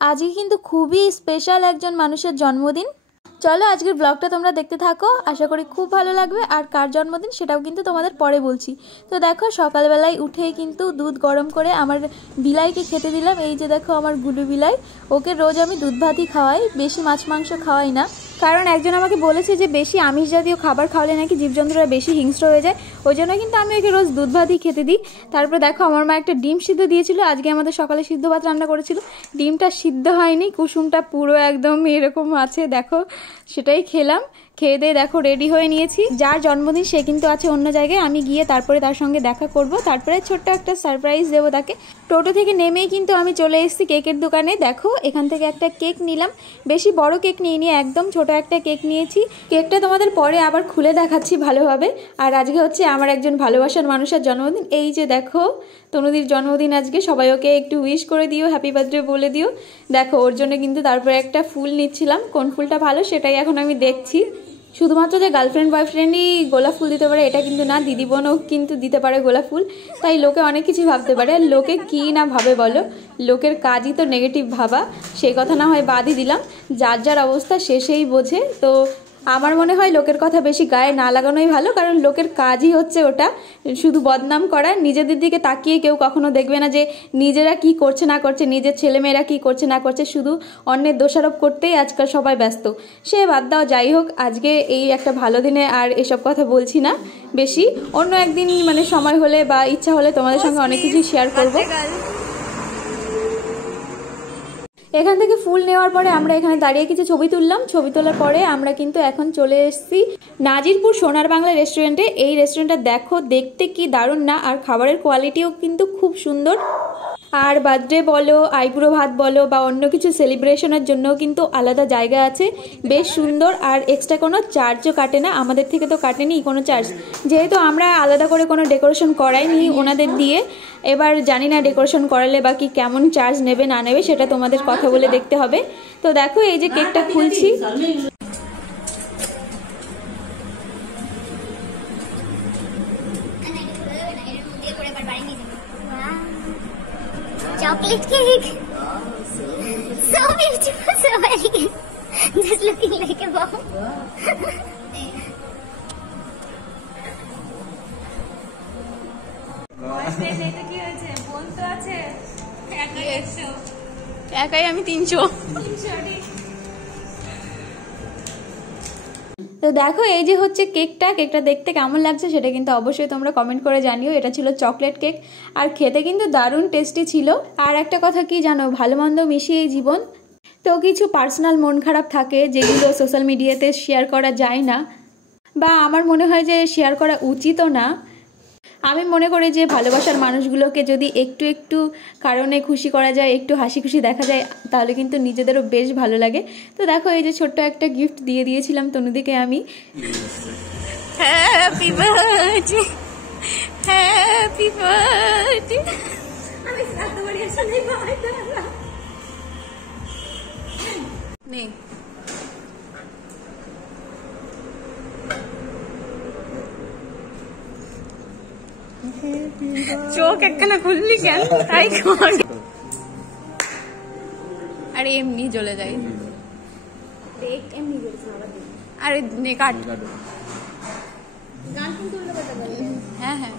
আজকে কিন্তু খুবই স্পেশাল একজন মানুষের জন্মদিন। চলো আজকের ব্লগটা তোমরা দেখতে থাকো, আশা করি খুব ভালো লাগবে। আর কার জন্মদিন সেটাও কিন্তু তোমাদের পরে বলছি। তো দেখো সকালবেলায় উঠেই কিন্তু দুধ গরম করে আমার বিলাইকে খেতে দিলাম। এই যে দেখো আমার গুলু বিলাই, ওকে রোজ আমি দুধ ভাতই খাওয়াই, বেশি মাছ মাংস খাওয়াই না। কারণ একজন আমাকে বলেছে যে বেশি আমিষ জাতীয় খাবার খাওয়ালে নাকি জীবজন্তুরা বেশি হিংস্র হয়ে যায়, ওই জন্য কিন্তু আমি ওকে রোজ দুধ ভাতই খেতে দিই। তারপরে দেখো আমার মা একটা ডিম সিদ্ধ দিয়েছিল, আজকে আমাদের সকালে সিদ্ধ ভাত রান্না করেছিল। ডিমটা সিদ্ধ হয়নি, কুসুমটা পুরো একদম এরকম আছে দেখো, সেটাই খেলাম। খেয়ে দিয়ে দেখো রেডি হয়ে নিয়েছি। যার জন্মদিন সে কিন্তু আছে অন্য জায়গায়, আমি গিয়ে তারপরে তার সঙ্গে দেখা করব, তারপরে ছোট্ট একটা সারপ্রাইজ দেবো তাকে। টোটো থেকে নেমেই কিন্তু আমি চলে এসেছি কেকের দোকানে। দেখো এখান থেকে একটা কেক নিলাম, বেশি বড় কেক নিইনি, একদম ছোট একটা কেক নিয়েছি। কেকটা তোমাদের পরে আবার খুলে দেখাচ্ছি ভালোভাবে। আর আজকে হচ্ছে আমার একজন ভালোবাসার মানুষের জন্মদিন। এই যে দেখো তনুদির জন্মদিন আজকে, সবাই ওকে একটু উইশ করে দিও, হ্যাপি বার্থডে বলে দিও। দেখো ওর জন্য কিন্তু তারপরে একটা ফুল নিচ্ছিলাম, কোন ফুলটা ভালো সেটাই এখন আমি দেখছি। শুধুমাত্র যে গার্লফ্রেন্ড বয়ফ্রেন্ডই গোলাপ ফুল দিতে পারে এটা কিন্তু না, দিদি বোনও কিন্তু দিতে পারে গোলাপ ফুল। তাই লোকে অনেক কিছু ভাবতে পারে, আর লোকে কী না ভাবে বলো, লোকের কাজই তো নেগেটিভ ভাবা। সেই কথা না হয় বাদই দিলাম, যার যার অবস্থা সে সেই বোঝে। তো আমার মনে হয় লোকের কথা বেশি গায়ে না লাগানোই ভালো, কারণ লোকের কাজই হচ্ছে ওটা, শুধু বদনাম করা। নিজেদের দিকে তাকিয়ে কেউ কখনো দেখবে না যে নিজেরা কি করছে না করছে, নিজের ছেলেমেয়েরা কি করছে না করছে, শুধু অন্যের দোষারোপ করতেই আজকাল সবাই ব্যস্ত। সে বাদ দাও, যাই হোক আজকে এই একটা ভালো দিনে আর এসব কথা বলছি না বেশি। অন্য একদিন মানে সময় হলে বা ইচ্ছা হলে তোমাদের সঙ্গে অনেক কিছু শেয়ার করবো। এখান থেকে ফুল নেওয়ার পরে আমরা এখানে দাঁড়িয়ে কিছু ছবি তুললাম। ছবি তোলার পরে আমরা কিন্তু এখন চলে এসেছি নাজিরপুর সোনার বাংলা রেস্টুরেন্টে। এই রেস্টুরেন্টটা দেখো দেখতে কি দারুণ না, আর খাবারের কোয়ালিটিও কিন্তু খুব সুন্দর। আর বার্থডে বলো, আইবুড়ো ভাত বলো বা অন্য কিছু সেলিব্রেশনের জন্যও কিন্তু আলাদা জায়গা আছে, বেশ সুন্দর। আর এক্সট্রা কোনো চার্জও কাটে না, আমাদের থেকে তো কাটেনি কোনো চার্জ, যেহেতু আমরা আলাদা করে কোনো ডেকোরেশন করাইনি ওনাদের দিয়ে। এবার জানি না ডেকোরেশন করালে বা কি কেমন চার্জ নেবে না নেবে, সেটা তোমাদের কথা বলে দেখতে হবে। তো দেখো এই যে কেকটা খুলছি। Chocolate cake. So beautiful, so elegant. Just looking like a bomb. একাই আমি 300। তো দেখো এই যে হচ্ছে কেকটা দেখতে কেমন লাগছে সেটা কিন্তু অবশ্যই তোমরা কমেন্ট করে জানিও। এটা ছিল চকলেট কেক, আর খেতে কিন্তু দারুণ টেস্টি ছিল। আর একটা কথা কি জানো, ভালো মন্দ মিশিয়েই জীবন। তো কিছু পার্সোনাল মন খারাপ থাকে যেগুলো সোশ্যাল মিডিয়াতে শেয়ার করা যায় না, বা আমার মনে হয় যে শেয়ার করা উচিতও না। আমি মনে করি যে ভালোবাসার মানুষগুলোকে যদি একটু একটু কারণে খুশি করা যায়, একটু হাসি খুশি দেখা যায়, তাহলে কিন্তু নিজেদেরও বেশ ভালো লাগে। তো দেখো এই যে ছোট্ট একটা গিফট দিয়ে দিয়েছিলাম তনুদিকে আমি। Happy birthday, happy birthday. আমি এত বড় আসলে নে চোখ একখানা খুললি কেন, তাই কর। আরে এমনি জ্বলে যায়, আরে নে কাট। হ্যাঁ হ্যাঁ,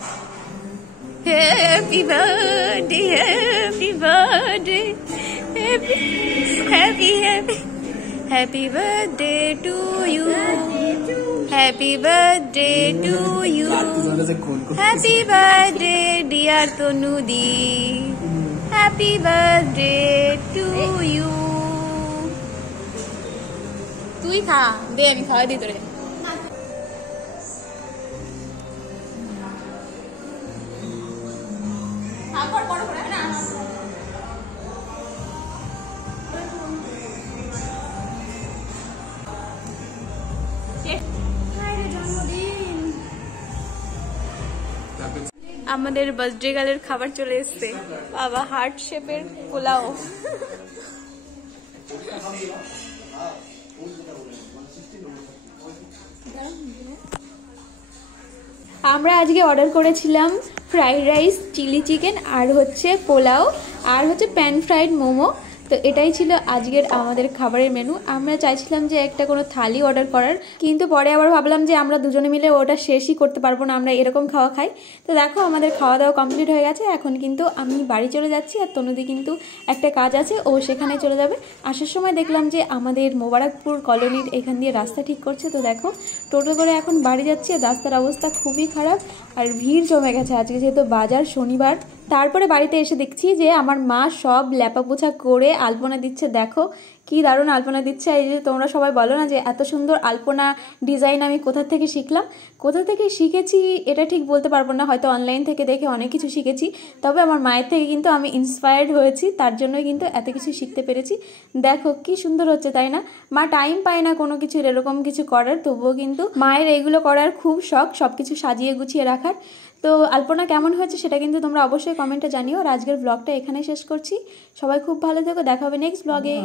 happy birthday, happy birthday, happy happy happy birthday to you, happy birthday to you, happy birthday dear Tanudi, happy birthday to you. তুই খা, দে আমি খাওয়া দিই তোরে। আমাদের বার্থডে গালের খাবার চলে এসছে, বাবা হার্ট শেপের পোলাও। আমরা আজকে অর্ডার করেছিলাম ফ্রাইড রাইস, চিলি চিকেন, আর হচ্ছে পোলাও, আর হচ্ছে প্যান ফ্রাইড মোমো। তো এটাই ছিল আজকের আমাদের খাবারের মেনু। আমরা চাইছিলাম যে একটা কোনো থালি অর্ডার করার, কিন্তু পরে আবার ভাবলাম যে আমরা দুজনে মিলে ওটা শেষই করতে পারবো না, আমরা এরকম খাওয়া খাই। তো দেখো আমাদের খাওয়া দাওয়া কমপ্লিট হয়ে গেছে। এখন কিন্তু আমি বাড়ি চলে যাচ্ছি, আর তনুদি কিন্তু একটা কাজ আছে, ও সেখানে চলে যাবে। আসার সময় দেখলাম যে আমাদের মোবারকপুর কলোনির এখান দিয়ে রাস্তা ঠিক করছে। তো দেখো টোটো করে এখন বাড়ি যাচ্ছি, আর রাস্তার অবস্থা খুবই খারাপ আর ভিড় জমে গেছে আজকে যেহেতু বাজার শনিবার। তারপরে বাড়িতে এসে দেখছি যে আমার মা সব ল্যাপা পোছা করে আলপনা দিচ্ছে। দেখো কি দারুণ আলপনা দিচ্ছে। এই যে তোমরা সবাই বলো না যে এত সুন্দর আলপনা ডিজাইন আমি কোথা থেকে শিখলাম। কোথা থেকে শিখেছি এটা ঠিক বলতে পারবো না, হয়তো অনলাইন থেকে দেখে অনেক কিছু শিখেছি, তবে আমার মায়ের থেকে কিন্তু আমি ইন্সপায়ার্ড হয়েছি, তার জন্যই কিন্তু এত কিছু শিখতে পেরেছি। দেখো কি সুন্দর হচ্ছে তাই না? মা টাইম পায় না কোনো কিছু এরকম কিছু করার, তবুও কিন্তু মায়ের এইগুলো করার খুব শখ, সব কিছু সাজিয়ে গুছিয়ে রাখার। তো আলপনা কেমন হয়েছে সেটা কিন্তু তোমরা অবশ্যই কমেন্টে জানিও। আর আজকের ব্লগটা এখানে শেষ করছি। সবাই খুব ভালো থেকো, দেখা হবে নেক্সট ব্লগে।